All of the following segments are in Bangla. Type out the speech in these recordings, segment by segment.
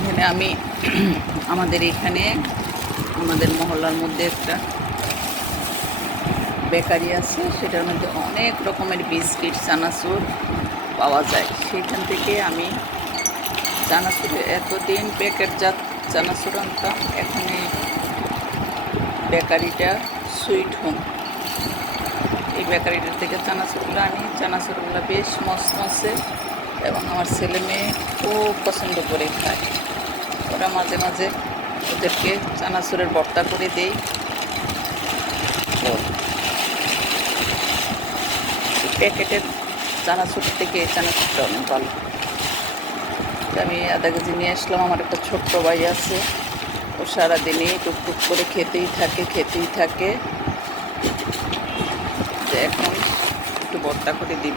এখানে আমি আমাদের এখানে আমাদের মহল্লার মধ্যে একটা বেকারি আছে, সেটার মধ্যে অনেক রকমের বিস্কিট চানাচুর পাওয়া যায়। সেখান থেকে আমি চানাচুরের এতদিন প্যাকেটজাত চানাচুর আনতাম, এখন এই বেকারিটা সুইট হোম, এই বেকারিটার থেকে চানাচুরগুলো আনি। চানাচুরগুলো বেশ মচমচে এবং আমার ছেলে মেয়ে খুব পছন্দ করে খায়। ওরা মাঝে মাঝে ওদেরকে চানাচুরের ভর্তা করে দেই। তো প্যাকেটের চানাচুর থেকে এই চানাচুরটা অনেক ভালো। আমি আধা কেজি নিয়ে আসলাম। আমার একটা ছোট্ট ভাই আছে, ও সারাদিনই টুকটুক করে খেতেই থাকে। যে এখন একটু ভর্তা করে দিব।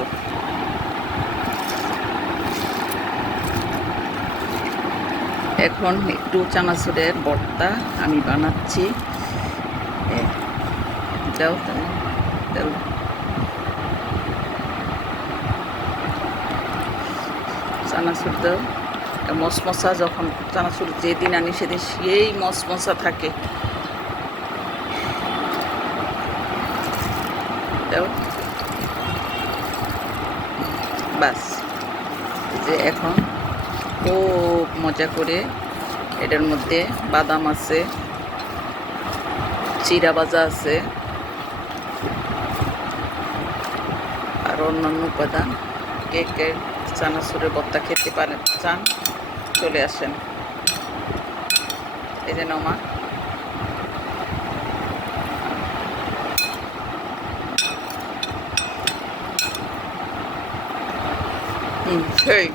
এখন একটু চানাচুরের ভর্তা আমি বানাচ্ছি। দাও দাও, চানাচুর দাও। মশমশা, যখন চানাচুর যেদিন আনি সেদিন সেই মশমশা থাকে। দাও, বাস। যে এখন খুব মজা করে এটার মধ্যে বাদাম আছে, চিরা ভাজা আছে, আর অন্যান্য উপাদান। কে চানাচুরের ভর্তা খেতে পারেন চান, চলে আসেন। এই যে নমা, সেই